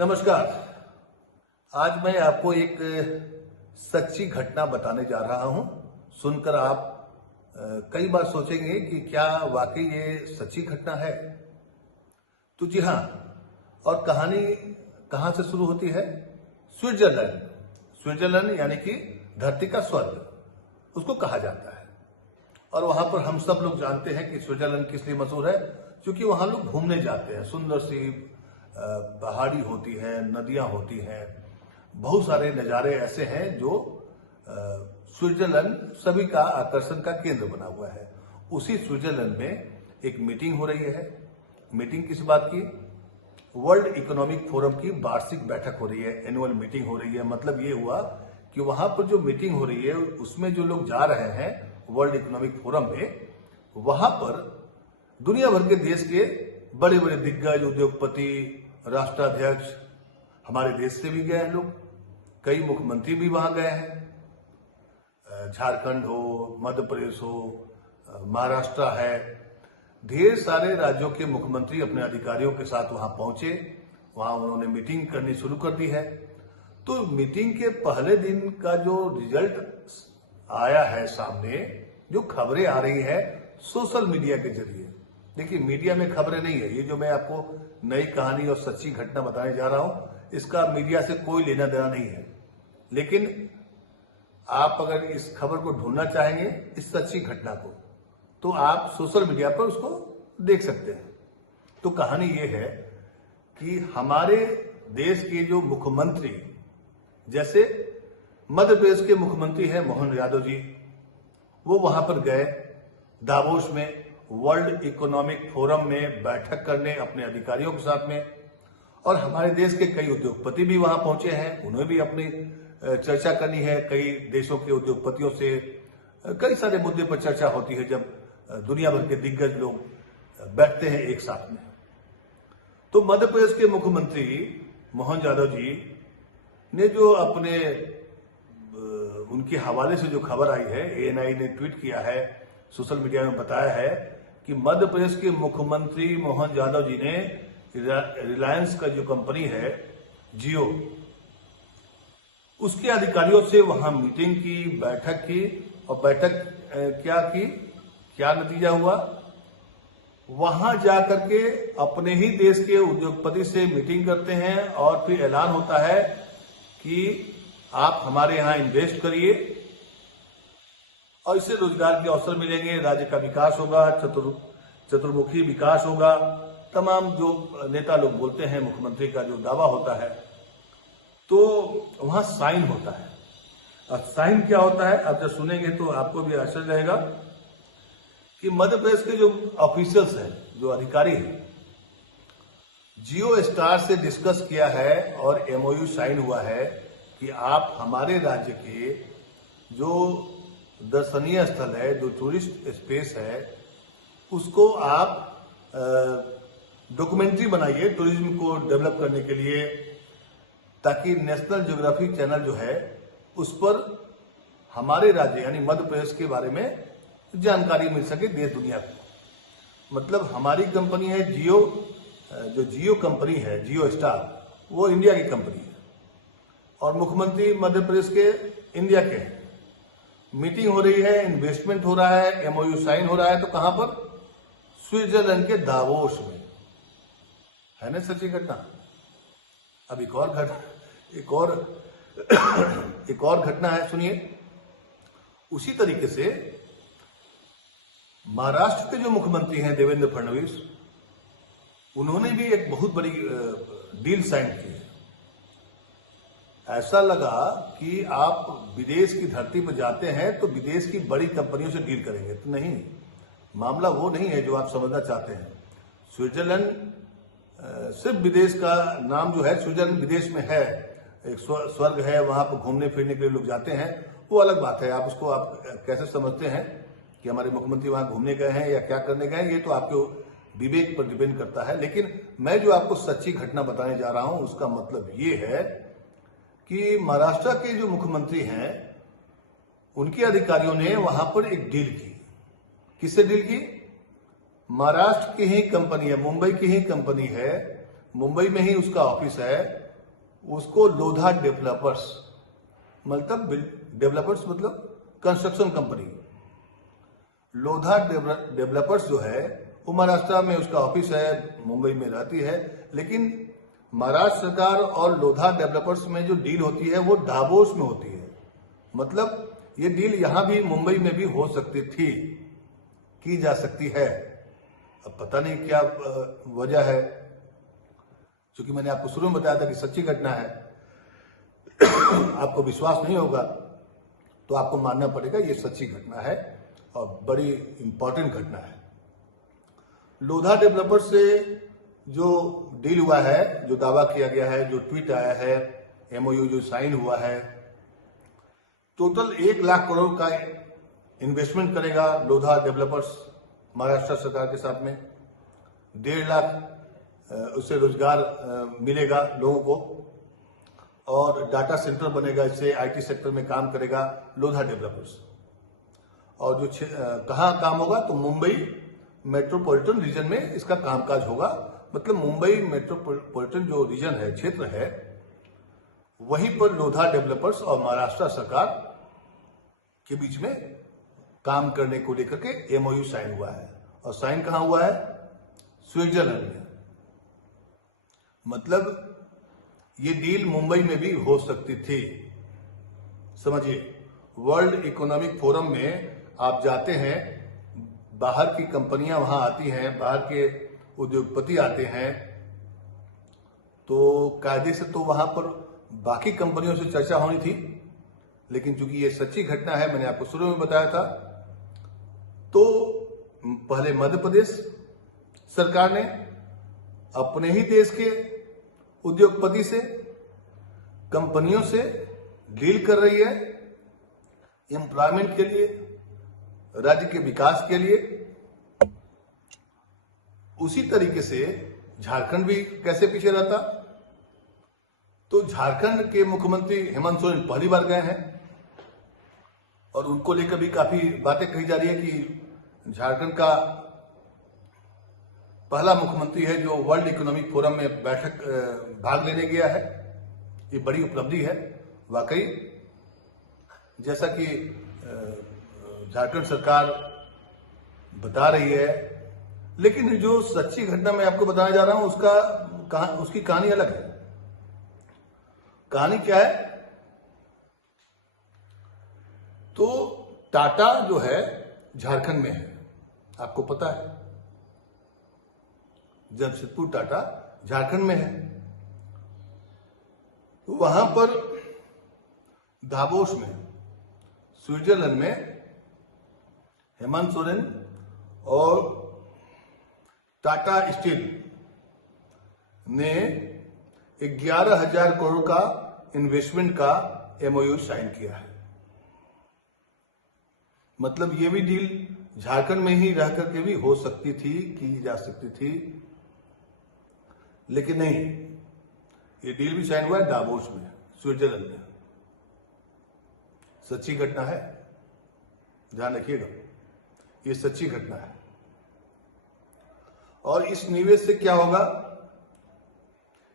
नमस्कार। आज मैं आपको एक सच्ची घटना बताने जा रहा हूं। सुनकर आप कई बार सोचेंगे कि क्या वाकई ये सच्ची घटना है। तो जी हाँ, और कहानी कहां से शुरू होती है? स्विट्जरलैंड। स्विट्जरलैंड यानी कि धरती का स्वर्ग उसको कहा जाता है। और वहां पर हम सब लोग जानते हैं कि स्विट्जरलैंड किस लिए मशहूर है, क्योंकि वहां लोग घूमने जाते हैं। सुंदर सी पहाड़ी होती है, नदियां होती हैं, बहुत सारे नज़ारे ऐसे हैं जो स्विट्जरलैंड सभी का आकर्षण का केंद्र बना हुआ है। उसी स्विट्जरलैंड में एक मीटिंग हो रही है। मीटिंग किस बात की? वर्ल्ड इकोनॉमिक फोरम की वार्षिक बैठक हो रही है, एनुअल मीटिंग हो रही है। मतलब ये हुआ कि वहां पर जो मीटिंग हो रही है उसमें जो लोग जा रहे हैं वर्ल्ड इकोनॉमिक फोरम में, वहां पर दुनिया भर के देश के बड़े बड़े दिग्गज उद्योगपति, राष्ट्राध्यक्ष, हमारे देश से भी गए हैं लोग। कई मुख्यमंत्री भी वहां गए हैं। झारखंड हो, मध्य प्रदेश हो, महाराष्ट्र है, ढेर सारे राज्यों के मुख्यमंत्री अपने अधिकारियों के साथ वहां पहुंचे। वहां उन्होंने मीटिंग करनी शुरू कर दी है। तो मीटिंग के पहले दिन का जो रिजल्ट आया है सामने, जो खबरें आ रही है सोशल मीडिया के जरिए। देखिए, मीडिया में खबरें नहीं है। ये जो मैं आपको नई कहानी और सच्ची घटना बताने जा रहा हूं, इसका मीडिया से कोई लेना देना नहीं है। लेकिन आप अगर इस खबर को ढूंढना चाहेंगे, इस सच्ची घटना को, तो आप सोशल मीडिया पर उसको देख सकते हैं। तो कहानी ये है कि हमारे देश के जो मुख्यमंत्री, जैसे मध्य प्रदेश के मुख्यमंत्री हैं मोहन यादव जी, वो वहां पर गए दावोस में वर्ल्ड इकोनॉमिक फोरम में बैठक करने अपने अधिकारियों के साथ में। और हमारे देश के कई उद्योगपति भी वहां पहुंचे हैं, उन्हें भी अपनी चर्चा करनी है। कई देशों के उद्योगपतियों से कई सारे मुद्दे पर चर्चा होती है जब दुनिया भर के दिग्गज लोग बैठते हैं एक साथ में। तो मध्य प्रदेश के मुख्यमंत्री मोहन यादव जी ने जो अपने उनके हवाले से जो खबर आई है, एएनआई ने ट्वीट किया है, सोशल मीडिया में बताया है कि मध्य प्रदेश के मुख्यमंत्री मोहन यादव जी ने रिलायंस का जो कंपनी है जियो, उसके अधिकारियों से वहां मीटिंग की, बैठक की। और बैठक क्या नतीजा हुआ? वहां जाकर के अपने ही देश के उद्योगपति से मीटिंग करते हैं और फिर ऐलान होता है कि आप हमारे यहां इन्वेस्ट करिए और इससे रोजगार के अवसर मिलेंगे, राज्य का विकास होगा, चतुर्मुखी विकास होगा। तमाम जो नेता लोग बोलते हैं, मुख्यमंत्री का जो दावा होता है, तो वहां साइन होता है। और साइन क्या होता है, आप जब सुनेंगे तो आपको भी आश्चर्य रहेगा कि मध्य प्रदेश के जो ऑफिशियल्स हैं, जो अधिकारी हैं, जियो स्टार से डिस्कस किया है और एमओयू साइन हुआ है कि आप हमारे राज्य के जो दर्शनीय स्थल है, जो टूरिस्ट स्पेस है, उसको आप डॉक्यूमेंट्री बनाइए टूरिज्म को डेवलप करने के लिए, ताकि नेशनल ज्योग्राफिक चैनल जो है उस पर हमारे राज्य यानी मध्य प्रदेश के बारे में जानकारी मिल सके देश दुनिया को। मतलब हमारी कंपनी है जियो, जो जियो कंपनी है, जियो स्टार, वो इंडिया की कंपनी है और मुख्यमंत्री मध्य प्रदेश के इंडिया के हैं। मीटिंग हो रही है, इन्वेस्टमेंट हो रहा है, एमओयू साइन हो रहा है, तो कहां पर? स्विट्जरलैंड के दावोस में। है ना सच्ची घटना? अब एक और घटना है, सुनिए। उसी तरीके से महाराष्ट्र के जो मुख्यमंत्री हैं देवेंद्र फडणवीस, उन्होंने भी एक बहुत बड़ी डील साइन की है। ऐसा लगा कि आप विदेश की धरती पर जाते हैं तो विदेश की बड़ी कंपनियों से डील करेंगे, तो नहीं, मामला वो नहीं है जो आप समझना चाहते हैं। स्विट्जरलैंड सिर्फ विदेश का नाम जो है, स्विट्जरलैंड विदेश में है, एक स्वर्ग है, वहां पर घूमने फिरने के लिए लोग जाते हैं, वो अलग बात है। आप उसको आप कैसे समझते हैं कि हमारे मुख्यमंत्री वहां घूमने गए हैं या क्या करने गए हैं, ये तो आपके विवेक पर डिपेंड करता है। लेकिन मैं जो आपको सच्ची घटना बताने जा रहा हूं, उसका मतलब ये है कि महाराष्ट्र के जो मुख्यमंत्री हैं, उनके अधिकारियों ने वहां पर एक डील की। किससे डील की? महाराष्ट्र की ही कंपनी है, मुंबई की ही कंपनी है, मुंबई में ही उसका ऑफिस है, उसको लोधा डेवलपर्स, मतलब डेवलपर्स मतलब कंस्ट्रक्शन कंपनी, लोधा डेवलपर्स जो है वो महाराष्ट्र में उसका ऑफिस है, मुंबई में रहती है, लेकिन महाराष्ट्र सरकार और लोधा डेवलपर्स में जो डील होती है वो डावोस में होती है। मतलब ये डील यहां भी मुंबई में भी हो सकती थी, की जा सकती है। अब पता नहीं क्या वजह है, क्योंकि मैंने आपको शुरू में बताया था कि सच्ची घटना है। आपको विश्वास नहीं होगा तो आपको मानना पड़ेगा ये सच्ची घटना है और बड़ी इंपॉर्टेंट घटना है। लोधा डेवलपर से जो डील हुआ है, जो दावा किया गया है, जो ट्वीट आया है, एमओयू जो साइन हुआ है, टोटल 1 लाख करोड़ का इन्वेस्टमेंट करेगा लोधा डेवलपर्स महाराष्ट्र सरकार के साथ में। 1.5 लाख उससे रोजगार मिलेगा लोगों को और डाटा सेंटर बनेगा, इससे आईटी सेक्टर में काम करेगा लोधा डेवलपर्स। और जो कहाँ काम होगा तो मुंबई मेट्रोपॉलिटन रीजन में इसका कामकाज होगा। मतलब मुंबई मेट्रोपॉलिटन जो रीजन है, क्षेत्र है, वहीं पर लोधा डेवलपर्स और महाराष्ट्र सरकार के बीच में काम करने को लेकर के एमओयू साइन हुआ है। और साइन कहां हुआ है? स्विट्जरलैंड में। मतलब ये डील मुंबई में भी हो सकती थी। समझिए, वर्ल्ड इकोनॉमिक फोरम में आप जाते हैं, बाहर की कंपनियां वहां आती हैं, बाहर के उद्योगपति आते हैं, तो कायदे से तो वहां पर बाकी कंपनियों से चर्चा होनी थी। लेकिन चूंकि ये सच्ची घटना है, मैंने आपको शुरू में बताया था, तो पहले मध्य प्रदेश सरकार ने अपने ही देश के उद्योगपति से, कंपनियों से डील कर रही है एम्प्लॉयमेंट के लिए, राज्य के विकास के लिए। उसी तरीके से झारखंड भी कैसे पीछे रहता? तो झारखंड के मुख्यमंत्री हेमंत सोरेन पहली बार गए हैं और उनको लेकर भी काफी बातें कही जा रही है कि झारखंड का पहला मुख्यमंत्री है जो वर्ल्ड इकोनॉमिक फोरम में भाग लेने गया है। ये बड़ी उपलब्धि है वाकई। जैसा कि झारखंड सरकार बता रही है, लेकिन जो सच्ची घटना मैं आपको बताने जा रहा हूं उसकी कहानी अलग है। कहानी क्या है? तो टाटा जो है झारखंड में है, आपको पता है, जमशेदपुर टाटा झारखंड में है। तो वहां पर दावोस में, स्विट्जरलैंड में, हेमंत सोरेन और टाटा स्टील ने 11,000 करोड़ का इन्वेस्टमेंट का एमओयू साइन किया है। मतलब ये भी डील झारखंड में ही रह करके भी हो सकती थी, की जा सकती थी, लेकिन नहीं, ये डील भी साइन हुआ है दावोस में, स्विट्जरलैंड में। सच्ची घटना है, ध्यान रखिएगा, ये सच्ची घटना है। और इस निवेश से क्या होगा?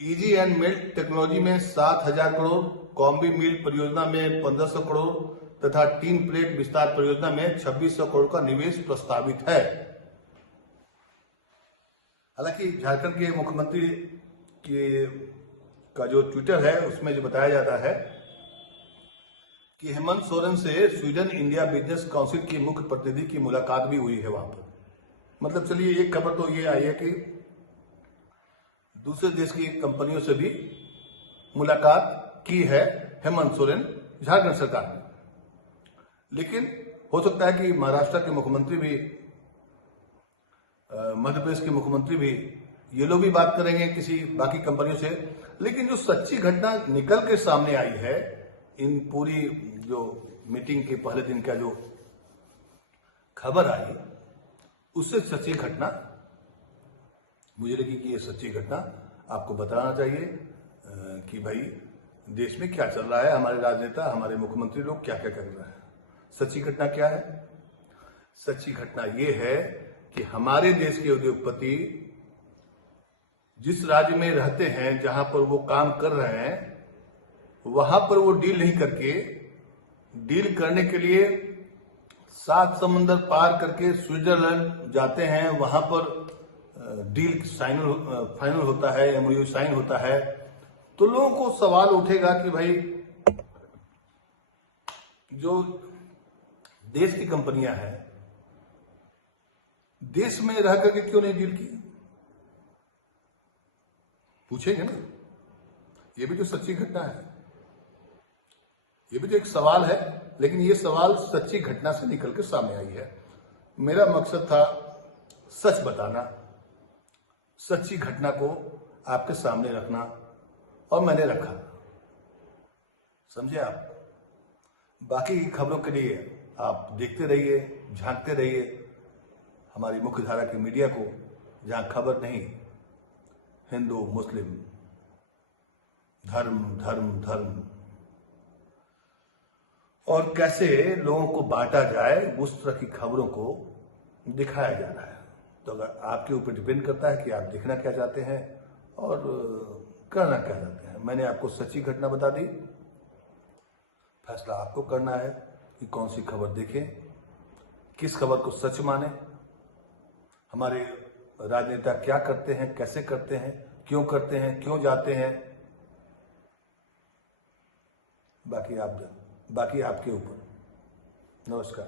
इजी एंड मेल्ट टेक्नोलॉजी में 7,000 करोड़, कॉम्बी मिल परियोजना में 1,500 करोड़ तथा टीन प्लेट विस्तार परियोजना में 2,600 करोड़ का निवेश प्रस्तावित है। हालांकि झारखंड के मुख्यमंत्री का जो ट्विटर है उसमें जो बताया जाता है कि हेमंत सोरेन से स्वीडन इंडिया बिजनेस काउंसिल की मुख्य प्रतिनिधि की मुलाकात भी हुई है वहां पर। मतलब चलिए, एक खबर तो ये आई है कि दूसरे देश की कंपनियों से भी मुलाकात की है हेमंत सोरेन झारखंड सरकार ने। लेकिन हो सकता है कि महाराष्ट्र के मुख्यमंत्री भी, मध्य प्रदेश के मुख्यमंत्री भी, ये लोग भी बात करेंगे किसी बाकी कंपनियों से। लेकिन जो सच्ची घटना निकल के सामने आई है, इन पूरी जो मीटिंग के पहले दिन का जो खबर आई, उससे सच्ची घटना मुझे लगी कि ये सच्ची घटना आपको बताना चाहिए कि भाई देश में क्या चल रहा है, हमारे राजनेता, हमारे मुख्यमंत्री लोग क्या क्या कर रहे हैं। सच्ची घटना क्या है? सच्ची घटना ये है कि हमारे देश के उद्योगपति जिस राज्य में रहते हैं, जहां पर वो काम कर रहे हैं, वहां पर वो डील नहीं करके, डील करने के लिए 7 समुंदर पार करके स्विट्जरलैंड जाते हैं। वहां पर डील फाइनल होता है, एमओयू साइन होता है। तो लोगों को सवाल उठेगा कि भाई जो देश की कंपनियां हैं, देश में रह करके क्यों नहीं डील की? पूछेंगे ना। ये भी तो सच्ची घटना है, ये भी तो एक सवाल है, लेकिन ये सवाल सच्ची घटना से निकल के सामने आई है। मेरा मकसद था सच बताना, सच्ची घटना को आपके सामने रखना, और मैंने रखा। समझे आप? बाकी की खबरों के लिए आप देखते रहिए, झांकते रहिए हमारी मुख्य धारा की मीडिया को, जहां खबर नहीं, हिंदू मुस्लिम, धर्म धर्म धर्म और कैसे लोगों को बांटा जाए, उस तरह की खबरों को दिखाया जा रहा है। तो अगर आपके ऊपर डिपेंड करता है कि आप देखना क्या चाहते हैं और करना क्या चाहते हैं। मैंने आपको सच्ची घटना बता दी, फैसला आपको करना है कि कौन सी खबर देखें, किस खबर को सच माने, हमारे राजनेता क्या करते हैं, कैसे करते हैं, क्यों जाते हैं। बाकी आपके ऊपर। नमस्कार।